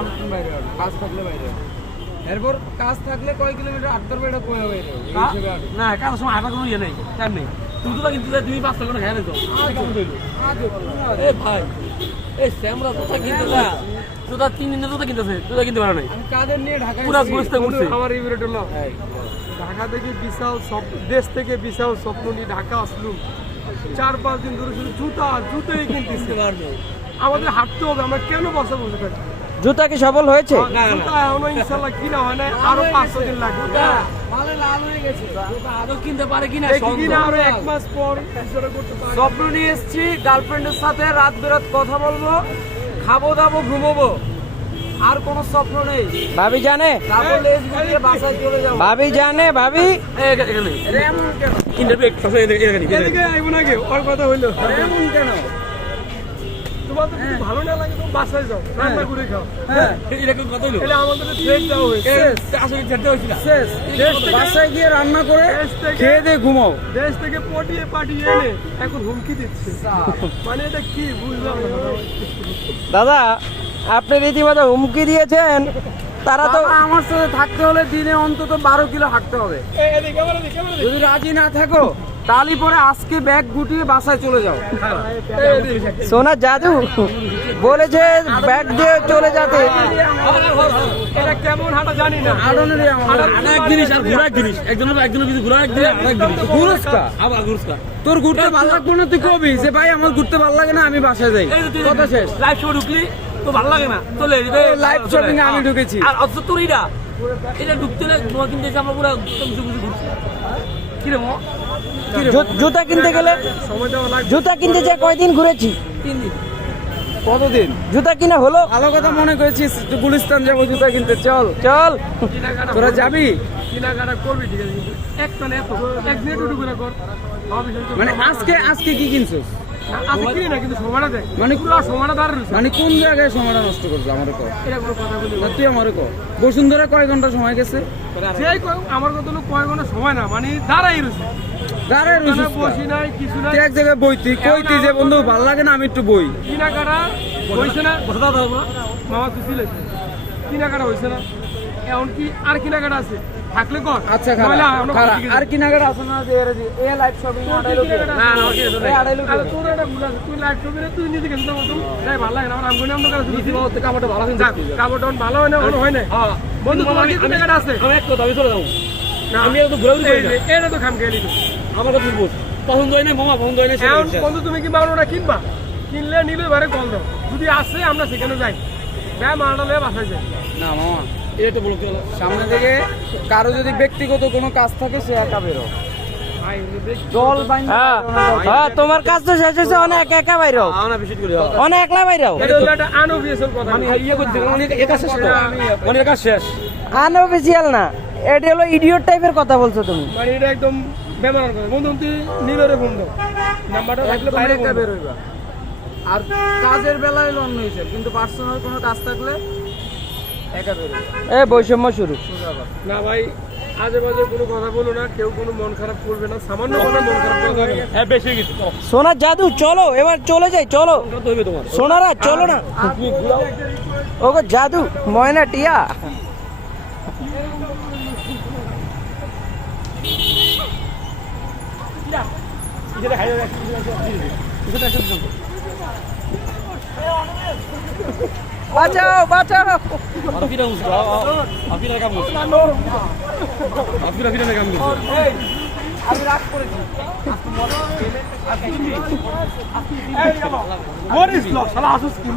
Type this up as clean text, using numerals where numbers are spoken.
অনেকক্ষণ বাইরে হবে, কাজ থাকলে বাইরে হবে। এরপর কাজ থাকলে কয় কিলোমিটার 8 বাইরে কয়ে বাইরে হবে না কাজ সময় হাঁটা কোনো ইয়ে নেই টাইম নেই তুমি তো কিন্তু তুমি 5 টাকা খেয়ে নিতো এ ভাই এই স্যামরা জুতা কিনতে যা জুতা 3 দিনের জুতা কিনতেছে জুতা কিনতে পারে নাই আমি কাদের নিয়ে ঢাকায় পুরা ঘুরতে ঘুরছে আমার এই ভিডিওটা হলো ঢাকা থেকে বিশাল দেশ থেকে বিশাল স্বপ্ন নিয়ে ঢাকা আসলুম 4-5 দিন ধরে শুধু জুতোই কিনতেছি আমাদের হাঁটতে হবে আমরা কেন বসে বসে থাকি জুতা কি সফল হয়েছে? জুতা এখনো ইনশাল্লাহ কিনা হয় না আরো 500 দিন লাগবে মালে লাল হয়ে গেছে আদৌ কিনতে পারে কিনা কিনা আরো 1 মাস পর ইশারা করতে পারে স্বপ্ন নিয়ে এসেছি গার্লফ্রেন্ডের সাথে রাত বেরাত কথা বলবো খাবো দাবো ঘুমোবো আর কোনো স্বপ্ন নেই ভাবি জানে? তারপর লেজ গুটিয়ে বাসায় চলে যাবো ভাবি জানে? ভাবি এখানে এমন কেন ইন্টারভিউ এদিকে আইবো না কে ওর কথা হইলো এমন কেন তোমার তো যদি ভালো না লাগে তো বাসায় যাও রান্না করে খাও এরকম কথা হইলো এটা আমাদের ট্রেড দেওয়া হয়েছে আসলে ছেড়ে হয়েছিল শেষ বাসায় গিয়ে রান্না করে খেয়ে দিয়ে ঘুমাও দেশ থেকে পাঠিয়ে এনে এখন হুমকি দিচ্ছে মানে এটা কি বুঝলাম না দাদা আপনি রীতিমতো হুমকি দিয়েছেন। তারা তো বাবা, আমার সাথে থাকতে হলে দিনে অন্তত 12 কিলো হাঁটতে হবে যদি রাজি না থাকো তাহলে পরে আজকে ব্যাগ গুটিয়ে বাসায় চলে যাও সোনার জাদু বলেছে ব্যাগ দিয়ে চলে যেতে। এটা কেমন হাঁটা জানি না আড়নেরই আমার এক জিনিস আর ঘোরা এক জিনিস একজনের যদি ঘোরা এক জিনিস আরেক জিনিস পুরস্কার আবার ঘুরস্কার তোর ঘুরতে ভালো লাগবে না তুই কবি যে ভাই আমার ঘুরতে ভালো লাগে না আমি বাসায় যাই কথা শেষ লাইভ শো ঢুকলি তো ভালো লাগে না চলে লাইভ শপিং এ আমি ঢুকেছি আর অথচ তোর এটা ঢুকতে তোমার কিন্তু আমরা পুরো ঘুরছি কিরে মো জুতা কিনতে গেলে জুতা কিনতে যে কয়দিন ঘুরেছি 3 দিন কতদিন জুতা কিনা হলো? ভালো কথা মনে করেছিস একটু গুলিস্তান যাবো জুতা কিনতে চল চল তোরা যাবি কেনাকাটা করবি ঠিক আছে কিন্তু একটা না এত একদিনে টুকু করে কর মানে আজকে কি কিনছিস আজকে কিনি না কিন্তু সময়টা দেখ মানে পুরো সময়টা দাঁড়িয়ে রয়েছে মানে কোন জায়গায় সময়টা নষ্ট করছো আমারে কর এটা কোনো কথা বলি না তুই আমারে কর বসুন্ধরা কয় ঘন্টা সময় গেছে আমার কথা হলো কয় ঘন্টা সময় না মানে দাঁড়াই রয়েছে দাঁড়ায় রয়েছিস বসি নাই কিছু নাই তুই এক জায়গায় বইতি কইতি যে বন্ধু ভালো লাগে না আমি একটু বই কেনাকাটা হয়েছে না মামা তুই ছিলে কেনাকাটা হয়েছে না এখন কি আর কেনাকাটা আছে থাকলে কর আচ্ছা নাহলে আমরা খারাপ ঠিক আছে। আর কিনাগাড়া আছে না যে এ লাইভ শপিং আড়াইলো কেনাকাটা না আমার কি এই আড়াইলো আরে তোর একটা ভুল আছে তুই লাইভ ছবি তুই নিজে গেছিস না মতন তাই ভালো লাগে না আমার আমগুনি আমরা কাছে নীতি বাবদ থেকে আমারটা ভালো কিন্তু কাপড় ভালো হয় না কোনো হয় না হ্যাঁ বন্ধু তোমার কি কেনাকাটা আছে আমি এক কথা আমি চলে যাবো না আমি তো ঘুরে ঘুরে করি না এটা তো খাম খেয়ে আমার কথা বুঝ পছন্দ হয় না মামা পছন্দ হয় না এখন বন্ধু তুমি কি মালটা কিনবা কিনলে নিলে এবারে কল দাও যদি আসে আমরা সেখানে যাই যাই মালটা লয়ে বাসায় যাই না মামা এটা তো বলতে হলো সামনে থেকে কারো যদি ব্যক্তিগত কোনো কাজ থাকে সে একা বেরো ভাই দেখ দল বাইন হ্যাঁ তোমার কাজ তো শেষ হয়েছে, অনেক একা বাইরেও আমরা বেশি করে অনেক একলা বাইরেও এটা হলো একটা আনঅফিসিয়াল কথা মানে ইয়ে করতে অনেক একা শেষ তো অনেক একা শেষ আনঅফিসিয়াল না, এটা হলো ইডিয়ট টাইপের কথা বলছো তুমি। মানে এটা একদম বেমার কথা বন্ধু তুই নিলরে ফোন দাও নাম্বারটা থাকলে বাইরে একা বেরোইবা আর কাজের বেলায় অন্য হিসেব কিন্তু পার্সোনাল কোনো কাজ থাকলে একা বেরোইবা এ বৈষম্য শুরু। না ভাই আজে বাজে কোনো কথা বলো না, কেউ কোনো মন খারাপ করবে না, সামান্য কোনো মন খারাপ করবে না। হ্যাঁ বেশি হয়ে গেছে চলো সোনার জাদু চলো এবার চলে যাই, চলো তো হইবে তোমার সোনারা চলো না, ওগো জাদু ময়না টিয়া। এটা খাই এটা বাঁচাও বাঁচাও। আফিরা মুসা আফিরা কাম করছে আফিরা কাম করছে আমি রাগ করেছি What is love? শালা আসুস কি?